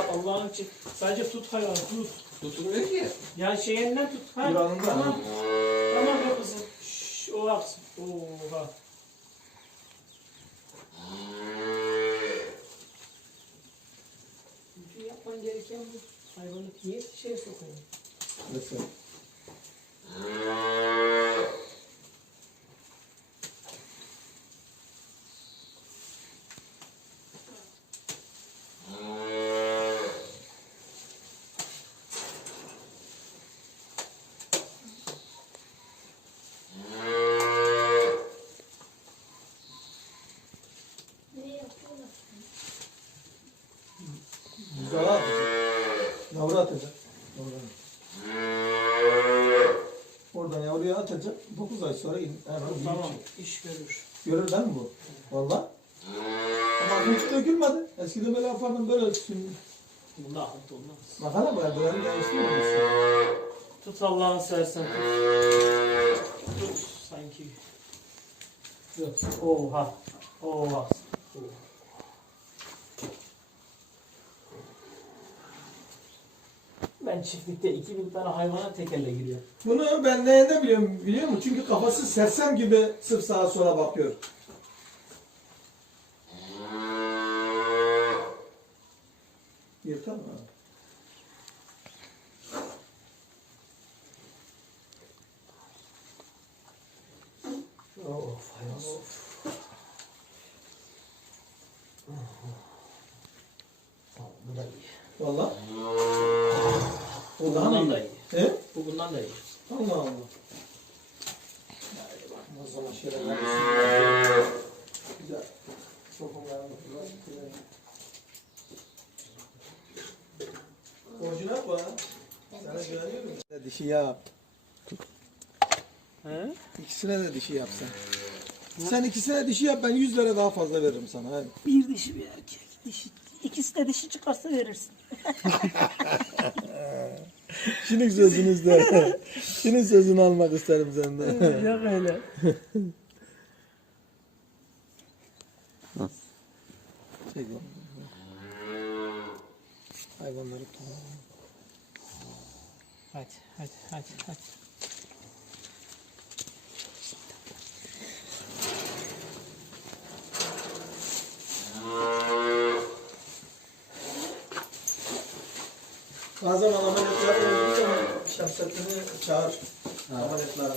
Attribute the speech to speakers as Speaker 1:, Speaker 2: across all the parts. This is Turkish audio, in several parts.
Speaker 1: bak Allah'ın için. Sadece tut hayvanı tut.
Speaker 2: Tutulmuyor ki.
Speaker 1: Yani şeyinden tut. Ha,
Speaker 3: Buranın da.
Speaker 1: tamam. Tamam be kızım. Şşş, o aksın. Oha. Çünkü yapman gereken bu. Hayvanı niye şeye sokuyorsun?
Speaker 3: Mesela. Güzel atacak. Yavru atacak. Oradan. Yavruya atacak. 9 ay sonra in. Hemen
Speaker 1: Tamam. iş görür.
Speaker 3: Görür değil mi bu? Valla. Ama hiç dökülmedi. Eskiden böyle yapardım böyle şimdi.
Speaker 1: Bunda ahmet olmaz.
Speaker 3: Bakana böyle böyle değişti.
Speaker 1: Tut Allah'ını seversen tut. Tut sanki. Tut. Oha. Oha. Ben çiftlikte 2000 tane hayvana tekerle giriyor.
Speaker 3: Bunu ben neyinde biliyorum biliyor musun? Çünkü kafası sersem gibi sırf sağa sola bakıyor. Yırtar mı?
Speaker 1: Of hayvan of. Bu da iyi.
Speaker 3: Valla.
Speaker 1: Bu
Speaker 3: daha mı
Speaker 1: bundan da
Speaker 3: iyi? He?
Speaker 1: Bu bundan da iyi.
Speaker 3: Allah Allah. Hadi bak o zaman şöyle yapmışım. Güzel. Sokumlarını falan güzel. Orijinal bu ha. Sana güveniyorum. Dişi yap.
Speaker 1: He?
Speaker 3: İkisine de dişi yap sen. Sen ikisine dişi yap ben 100 lira daha fazla veririm sana. Hadi.
Speaker 1: Bir dişi bir erkek. Dişi. İkisi de dişi çıkarsa verirsin.
Speaker 3: Şunun sözünüzde. Şunun sözünü almak isterim senden.
Speaker 1: Yok öyle.
Speaker 3: Çek onu. Hayvanları tamam.
Speaker 1: Hadi hadi hadi hadi.
Speaker 3: Bazen ameliyatlar olduğu zaman Şemsettin'i çağır. Ameliyatlarına.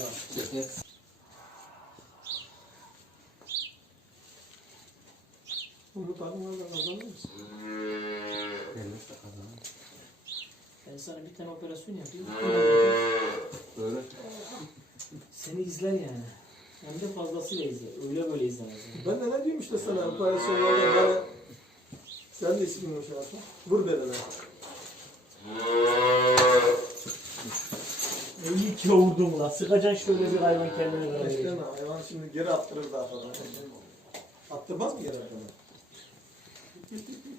Speaker 3: Bunu takımlarla kazanır mısın?
Speaker 1: Ben sana bir tane operasyon yapayım.
Speaker 2: Böyle.
Speaker 1: Seni izler yani. Hem de fazlasıyla izler. Öyle böyle izlemez.
Speaker 3: Ben de ne diyeyim işte sana operasyonlarda böyle sen de ismini şey yapma. Vur belene.
Speaker 1: İyi ki vurdum la. Sıkacaksın şöyle bir hayvan kendine
Speaker 3: Eskiden
Speaker 1: verecek.
Speaker 3: hayvan şimdi geri attırır daha fazla. Attırmaz mı geri arkadan?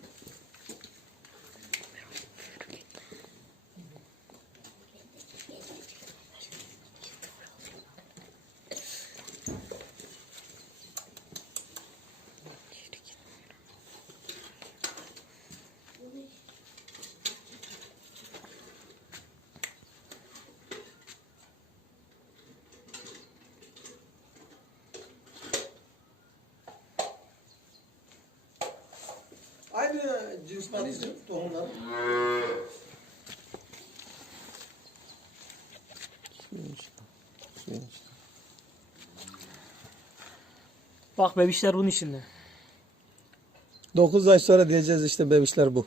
Speaker 3: Aynı cins batı tohumlar.
Speaker 1: Bak bebişler bunun içinde.
Speaker 3: 9 ay sonra diyeceğiz işte bebişler bu.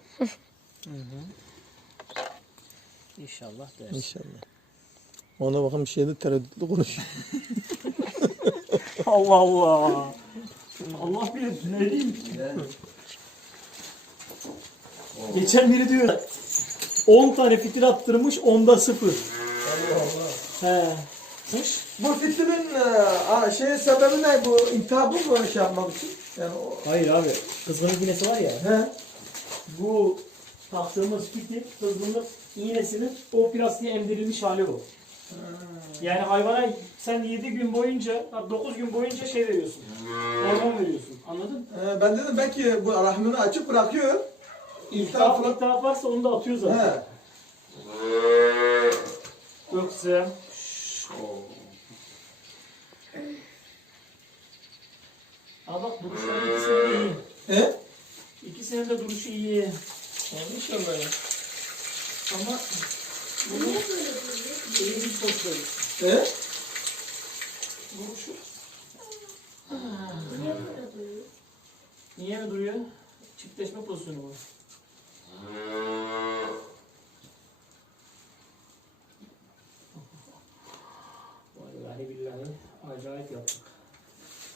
Speaker 1: İnşallah dersin.
Speaker 3: İnşallah. Ona bakın bir şeyde tereddütlü konuş.
Speaker 1: Allah Allah. Allah bilir ne diyeyim. Geçen biri diyor 10 tane fitil attırmış 10'da 0.
Speaker 3: Allah Allah.
Speaker 1: He.
Speaker 3: Bu fitilin e, şey sebebi ne? Bu iltihabı mı şey yapmak için? Yani o,
Speaker 1: Hayır abi. Kızgınlık iğnesi var ya.
Speaker 3: he?
Speaker 1: Bu taktığımız fitil kızgınlık iğnesinin o plastiğe emdirilmiş hali bu. Yani hayvana sen 7 gün boyunca, 9 gün boyunca şey veriyorsun. Hormon veriyorsun. Anladın?
Speaker 3: E, ben dedim belki bu rahmini açık bırakıyor.
Speaker 1: İltihap,
Speaker 3: falan.
Speaker 1: iltihap varsa onu da atıyor zaten.
Speaker 3: He.
Speaker 1: Güzel. Aa bak duruşları ikisinin de iyi.
Speaker 3: He?
Speaker 1: İkisinin de duruşu iyi.
Speaker 3: İnşallah ya.
Speaker 1: Ama bunu iyi bir toplarız.
Speaker 3: He?
Speaker 1: Duruşu. Niye mi duruyor? Çiftleşme pozisyonu bu. Vallahi billahi acayip yaptık.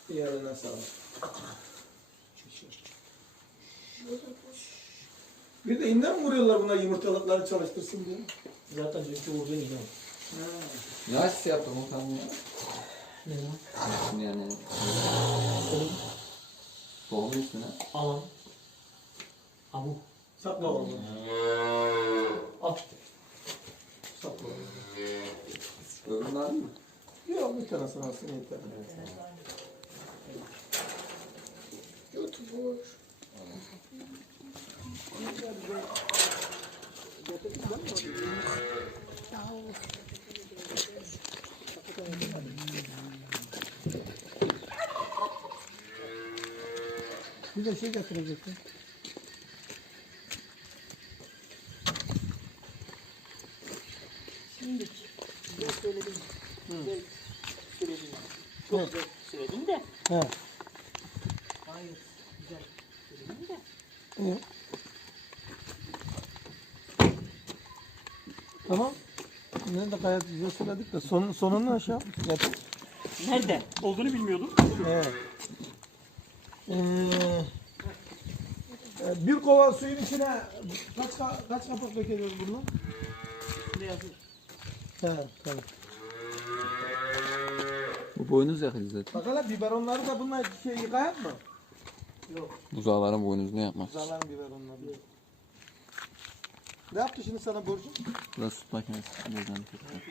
Speaker 3: Yerine sağlık. Bir de inden mi vuruyorlar buna yumurtalıkları çalıştırsın diye?
Speaker 1: Zaten dünkü vurduğun.
Speaker 2: Ne açısı yaptın o tam ya?
Speaker 1: Ne lan?
Speaker 2: Açısını yani. Tohumun üstüne.
Speaker 1: alan. Abu.
Speaker 3: Sapla oğlum.
Speaker 1: At.
Speaker 3: Sapla oğlum.
Speaker 2: Öbürünü alayım mı?
Speaker 3: Yok bir tane sanasın yeter.
Speaker 4: YouTuber.
Speaker 3: Bir de şey getirecektim.
Speaker 1: Şimdi güzel söyledim. Güzel söyledim. Güzel söyledim de.
Speaker 3: He.
Speaker 1: Hayır. Güzel söyledim de.
Speaker 3: İyi. Tamam. Ne de gayet güzel söyledik de son, sonunu aşağı yaptık.
Speaker 1: Nerede? Olduğunu bilmiyordum.
Speaker 3: Evet. Ee, bir kova suyun içine kaç ka- kaç kapak dökeceğiz bunu?
Speaker 1: Ne yazıyor?
Speaker 3: He, tabii.
Speaker 2: Boynuz yakıyor zaten.
Speaker 3: Bak hele biberonları da bununla şey yıkayak mı?
Speaker 1: Yok.
Speaker 2: Buzağların boynuzunu yapmaz.
Speaker 3: Zalan biberonları. Ne yaptı şimdi sana borcum?
Speaker 2: Burası süt makinesi. Buradan tekrar.